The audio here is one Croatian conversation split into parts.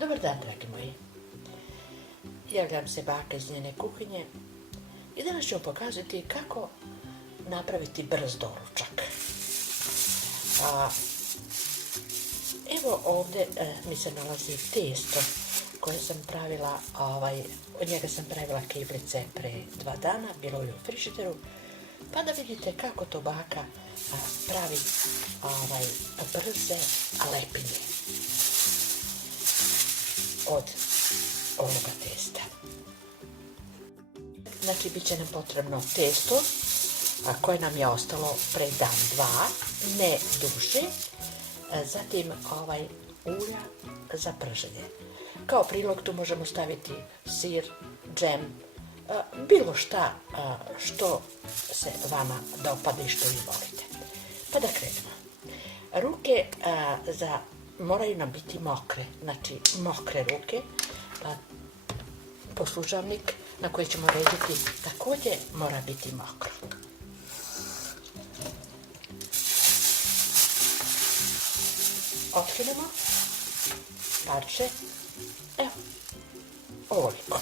Dobar dan, dragi moji. Javljam se baka iz njene kuhinje i danas ću vam pokazati kako napraviti brz doručak. Evo ovdje mi se nalazi testo koje sam pravila, od njega sam pravila kiflice pre 2 dana, bilo je u frižideru, pa da vidite kako to baka pravi brze lepinje od ovoga testa. Znači, bit će nam potrebno testo koje nam je ostalo pre dan, 2, ne duže, zatim ulja za prženje. Kao prilog tu možemo staviti sir, džem, bilo šta što se vama dopada i što vi volite. Pa da krenemo. Ruke moraju nam biti mokre, znači mokre ruke. Poslužavnik na koji ćemo rezati također mora biti mokro. Otkinemo parče, evo, ovoliko.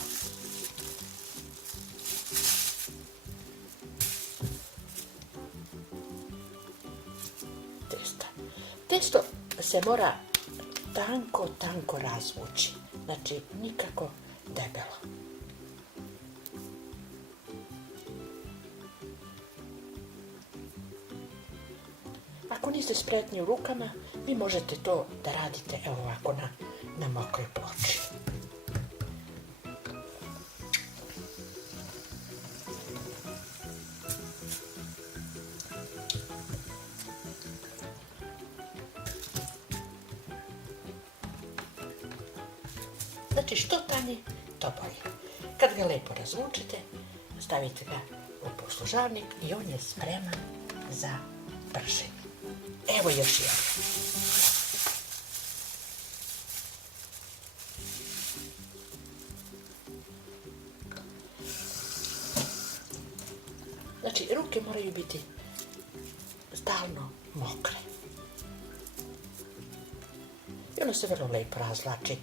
Testo se mora tanko razvući, znači nikako debelo. Ako niste spretni u rukama, vi možete to da radite evo ovako na mokroj ploči. Znači, što tanje, to bolje. Kad ga lepo razvučite, stavite ga u poslužavnik i on je spreman za prženje. Evo još jedan. Znači, ruke moraju biti stalno mokre. I ono se vrlo lepo razvlači.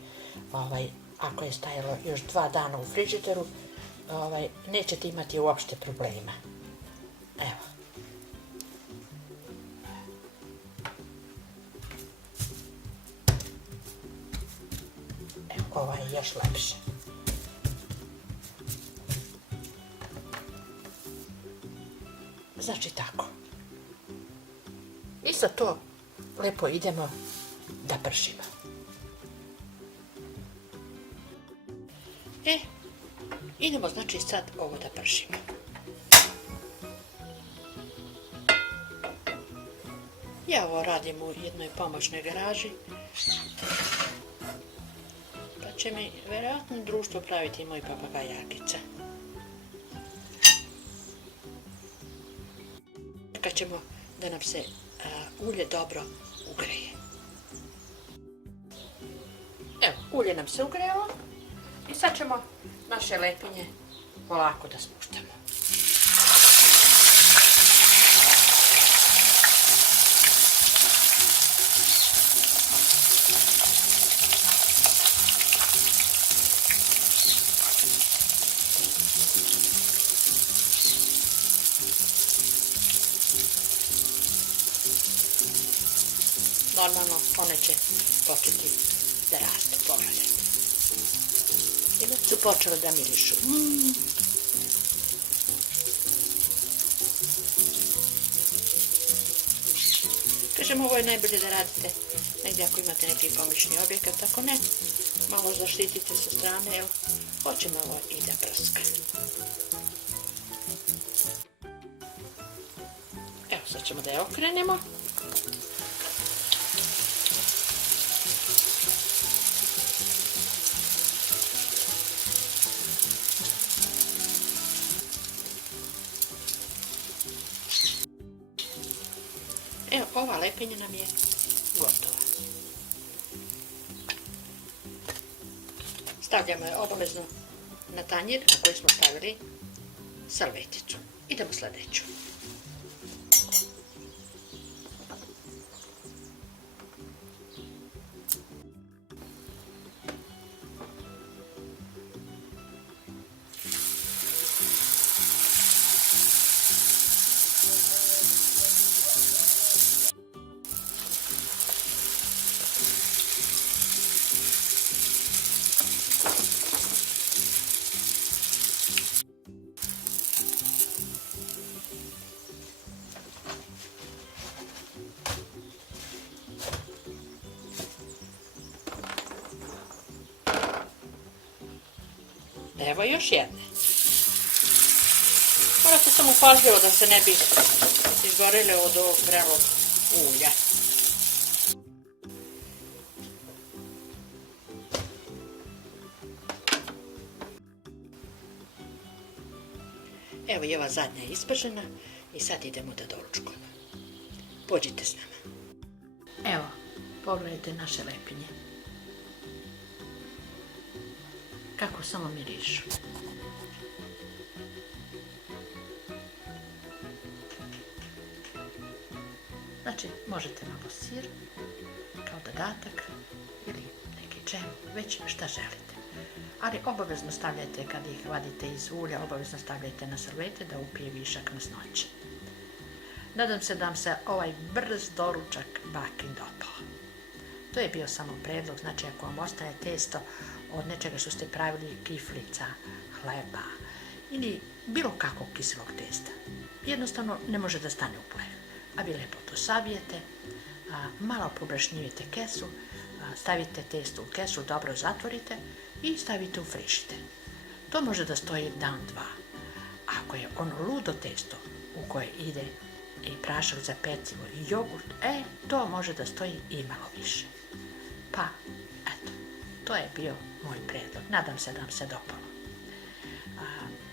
Ako je stajalo još 2 dana u frižideru, nećete imati uopšte problema. Evo. Ovo je još lepše. Znači tako. I sad to lepo idemo da pršimo. Idemo znači sad ovo da pršimo. Ja ovo radim u jednoj pomoćnoj garaži. Pa će mi vjerojatno društvo praviti moj papagaj Jakica. Čekat ćemo da nam se ulje dobro ugreje. Evo, ulje nam se ugrelo i sad ćemo naše lepinje polako da spuštamo. Normalno, one će početi da rastu, pogledajte. I već su počele da mirišu. Kažem, ovo je najbolje da radite negdje ako imate neki pomoćni objekat, ako ne, malo zaštitite sa strane, jer hoće malo i da prska. Evo, sad ćemo da je okrenemo. Evo, ova lepinja nam je gotova. Stavljamo je obavezno na tanjir na koji smo stavili salveticu. Idemo sljedeću. Evo još jedne. Morate samo pažljivo da se ne bi izgorele od ovog vrelog ulja. Evo i ova zadnja je ispržena i sad idemo da doručkujemo. Pođite s nama. Evo, pogledajte naše lepinje. Kako samo mirišu. Znači, možete malo sir, kao dodatak, ili neki džem, već šta želite. Ali obavezno stavljajte, kad ih vadite iz ulja, obavezno stavljajte na servete da upije višak masnoće. Nadam se da vam se ovaj brz doručak bakin dopao. To je bio samo predlog, znači ako vam ostaje testo od nečega što ste pravili, kiflica, hleba ili bilo kakvog kiselog testa, jednostavno ne može da stane u plev. A vi lepo to savijete, malo pobrašnjujete kesu, stavite testo u kesu, dobro zatvorite i stavite u frižider. To može da stoji dan, dva. Ako je ono ludo testo u koje ide i prašak za pecivo i jogurt, to može da stoji i malo više. Pa, eto, to je bio moj predlog. Nadam se da vam se dopalo.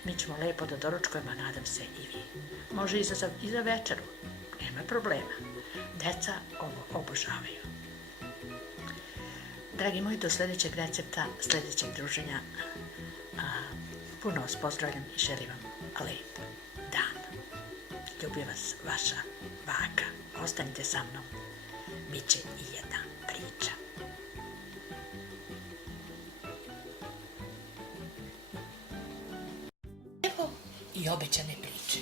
Mi ćemo lepo da doručkujemo, a nadam se i vi. Može i za večeru, nema problema. Deca ovo obožavaju. Dragi moji, do sljedećeg recepta, sljedećeg druženja, puno vas pozdravljam i želim vam lep dan. Ljubi vas vaša baka. Ostanite sa mnom. Biće i jedna priča. Evo i obećane priče.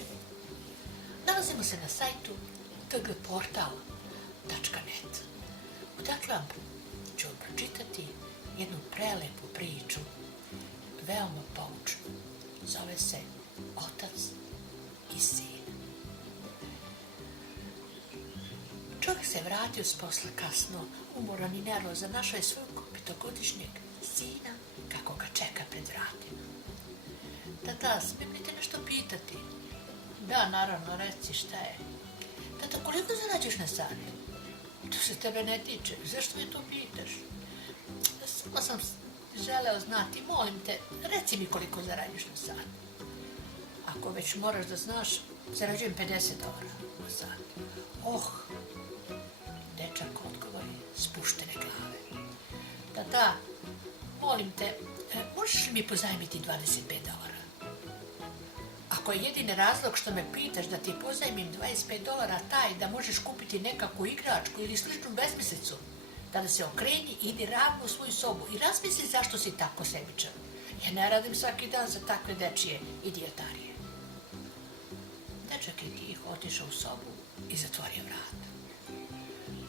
Nalazimo se na sajtu tgportal.net. Odakle vam ću pročitati jednu prelepu priču, veoma poučnu. Zove se Otac i sin. Čovjek se vratio s posla kasno, umoran i nervozan, našao je svog 5-godišnjeg sina kako ga čeka pred vratima. Tata, smijem li te nešto pitati? Da, naravno, reci šta je. Tata, koliko zarađuješ na sat? To se tebe ne tiče, zašto me to pitaš? Samo sam želeo znati, molim te, reci mi koliko zarađuješ na sat. Ako već moraš da znaš, zarađujem $50 na sat. Dečak odgovori spuštene glave. Tata, molim te, možeš li mi pozajmiti $25? Ako je jedini razlog što me pitaš da ti pozajmim $25 taj da možeš kupiti nekakvu igračku ili sličnu besmislicu, tada se okreni i idi ravno u svoju sobu i razmisli zašto si tako sebičan. Ja ne radim svaki dan za takve dečije idiotarije. Dečak je tiho otišao u sobu i zatvorio vrata.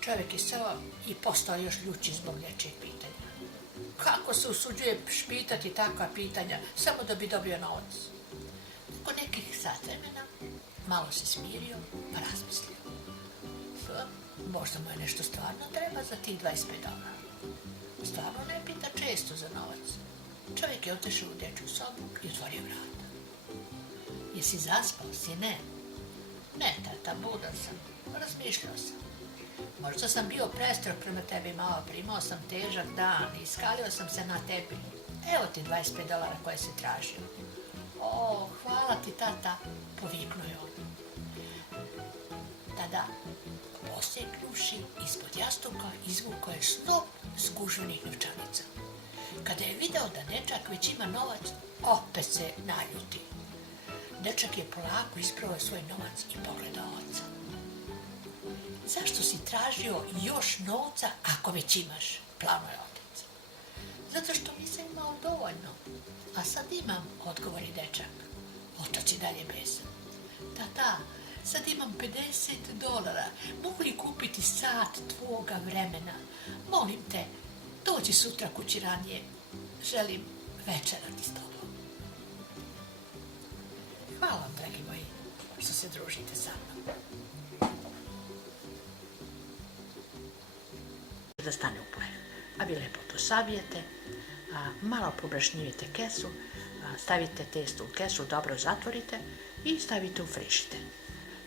Čovjek je seo i postao još ljući zbog nečijeg pitanja. Kako se usuđuje pitati takva pitanja samo da bi dobio novac? Nakon nekih sat vremena malo se smirio pa razmislio. Možda mu je nešto stvarno treba za tih $25. Stvarno ne pita često za novac. Čovjek je otišao u dečju sobu i otvorio vrata. Jesi zaspao, sine? Ne, tata, budan sam. Razmišljao sam. Možda sam bio prestrog prema tebi malo prije, imao sam težak dan i iskalio sam se na tebi. Evo ti $25 koje si tražio. O, hvala ti, tata, poviknuo je on. Tada, posegnuši ispod jastuka, izvukao je snop zgužvenih novčanica. Kada je video da dečak već ima novac, opet se naljuti. Dečak je polako ispravo svoj novac i pogledao oca. Zašto si tražio još novca ako već imaš? Plano je otac. Zato što nisam imao dovoljno. A sad imam, odgovori dečak. Otac je dalje besan. Tata, sad imam $50. Mogu li kupiti sat tvoga vremena? Molim te, dođi sutra kući ranije. Želim večerati s tobom. Hvala vam, dragi moji, što se družite sa mnom. Da stane u plev. A vi lepo to savijete, malo pobrašnjujete kesu, stavite testo u kesu, dobro zatvorite i stavite u frižider.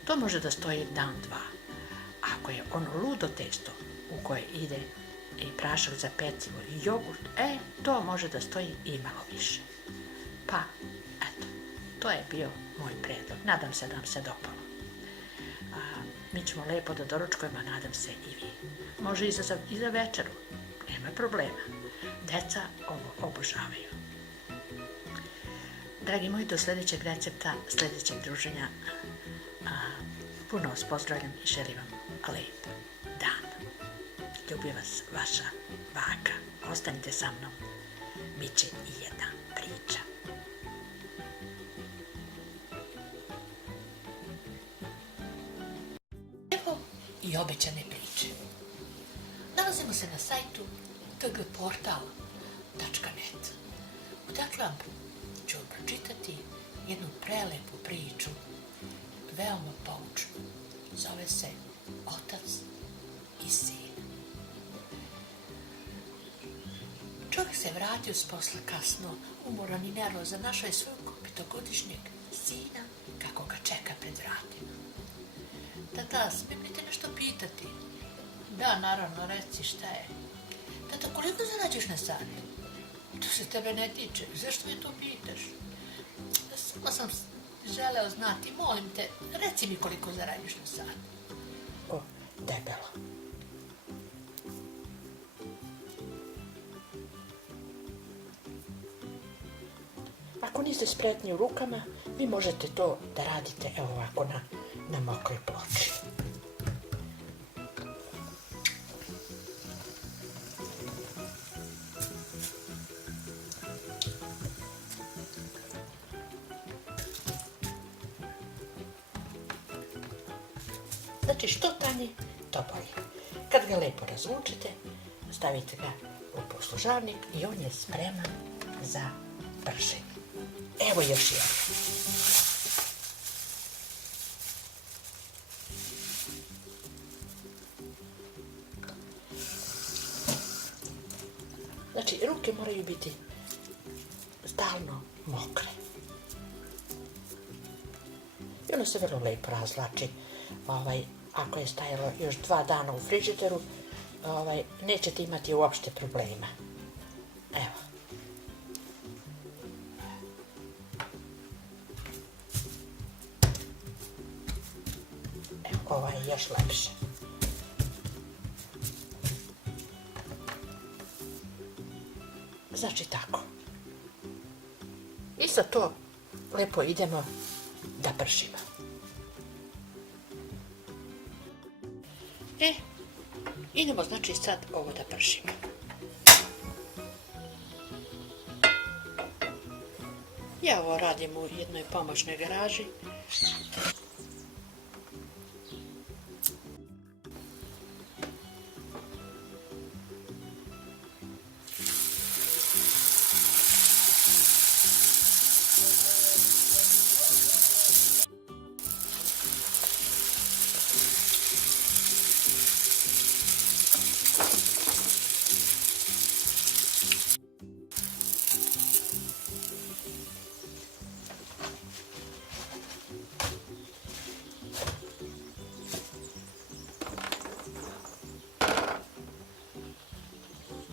To može da stoji dan, dva. Ako je ono ludo testo u koje ide i prašak za pecivo i jogurt, to može da stoji i malo više. Pa, eto, to je bio moj predlog. Nadam se da vam se dopalo. Mi ćemo lepo da doručkujemo, nadam se i vi. Može i za večeru, nema problema. Deca ovo obožavaju. Dragi moji, do sljedećeg recepta, sljedećeg druženja, puno vas pozdravljam i želim vam lep dan. Ljubi vas vaša baka. Ostanite sa mnom, bit će i jedna priča. Evo i obećane priče. Nalazimo se na sajtu tgportal.net. Odakle vam ću pročitati jednu prelepu priču, veoma poučnu. Zove se Otac i sin. Čovjek se vratio s posla kasno, umoran i nervozan, našao je svog petogodišnjeg sina kako ga čeka pred vratima. Tata, smijem li te nešto pitati? Da, naravno, reci šta je. Tata, koliko zarađuješ na sat? To se tebe ne tiče, zašto me to pitaš? Samo sam želeo znati, molim te, reci mi koliko zarađuješ na sat. O, debelo. Ako niste spretni u rukama, vi možete to da radite evo ovako na mokroj ploči. Znači, što tanji, to bolje. Kad ga lepo razvučete, stavite ga u poslužavnik i on je spreman za pršenje. Evo još jedan. Znači, ruke moraju biti stalno mokre. I ono se vrlo lepo razvlači. Ako je stajalo još 2 dana u frižideru, nećete imati uopšte problema. Evo. Ovo je još lepše. Znači tako. I sad to lepo idemo da pršimo. Idemo znači sad ovo da pršimo. Ja ovo radim u jednoj pomoćnoj garaži.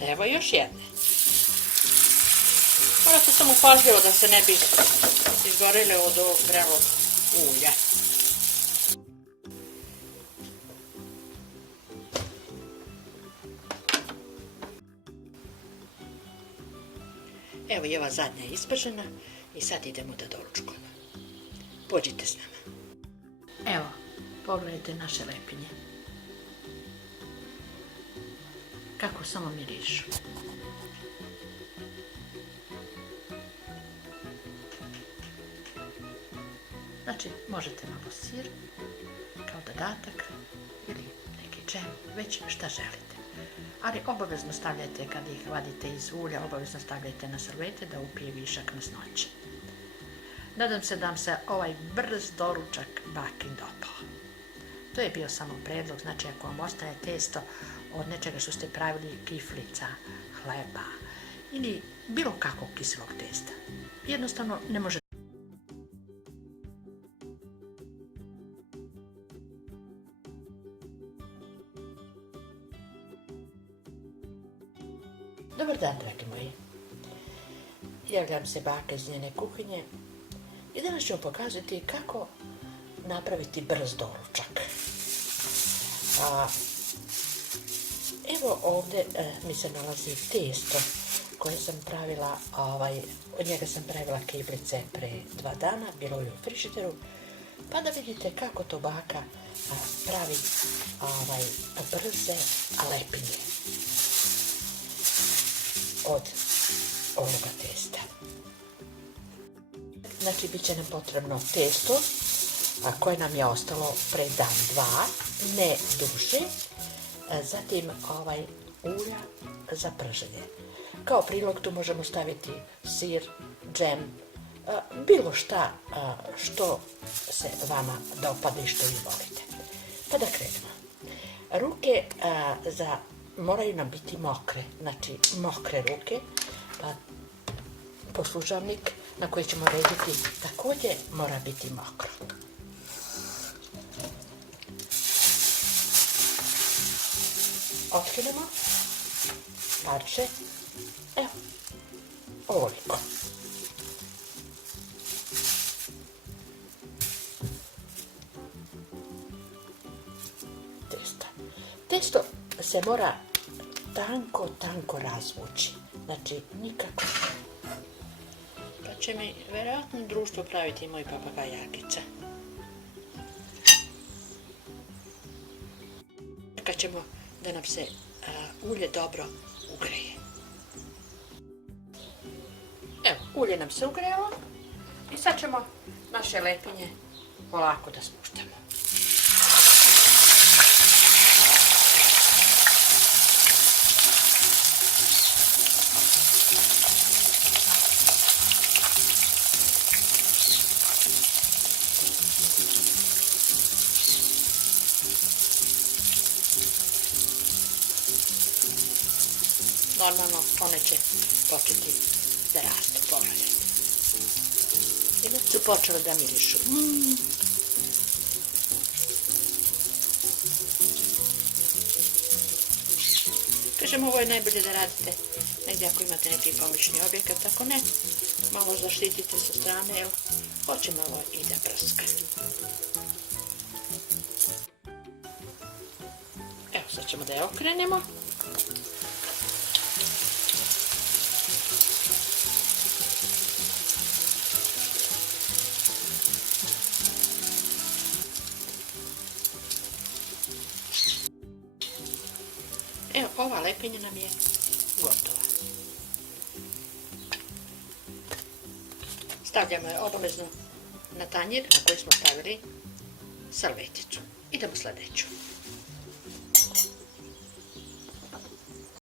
Evo još jedne. Morate samo pažljivo da se ne bi izgorele od ovog vrelog ulja. Evo i ova zadnja je ispržena i sad idemo da doručkujemo. Pođite s nama. Evo, pogledajte naše lepinje. Kako samo mirišu. Znači, možete malo sir, kao dodatak, ili neki džem, već šta želite. Ali obavezno stavljajte, kad ih vadite iz ulja, obavezno stavljajte na servete da upije višak masnoće. Nadam se da vam se ovaj brz doručak bakin dopao. To je bio samo predlog, znači ako vam ostane testo od nečega što ste pravili, kiflica, hleba ili bilo kakvog kiselog testa, jednostavno ne može. Dobar dan, dragi moji. Javljam se baka iz njene kuhinje i danas ću vam pokazati kako napraviti brz doručak. Evo ovdje mi se nalazi testo koje sam pravila, od njega sam pravila keblice pre 2 dana, bilo je u frižideru, pa da vidite kako to baka pravi brze lepinje od ovoga testa. Znači, bit će nam potrebno testo koje nam je ostalo pre dan, 2, ne duže, zatim ulja za prženje. Kao prilog tu možemo staviti sir, džem, bilo šta što se vama dopada i što vi volite. Pa da krenemo. Ruke moraju nam biti mokre, znači mokre ruke, pa poslužavnik na koji ćemo rediti također mora biti mokro. Otkinemo parče, evo, ovoliko. Testo se mora tanko razvući, znači nikako. Pa će mi vjerojatno društvo praviti moj papagaj Jagica. Čekat ćemo da nam se ulje dobro ugreje. Evo, ulje nam se ugrelo i sad ćemo naše lepinje polako da spuštamo. Normalno, one će početi da rastu polako. I već su počele da mirišu. Kažem, ovo je najbolje da radite negdje ako imate neki pomoćni objekat, ako ne, malo zaštitite sa strane, jer hoće malo i da prska. Evo, sad ćemo da je okrenemo. Evo, ova lepinja nam je gotova. Stavljamo je obavezno na tanjir na koji smo stavili salveticu. Idemo sljedeću.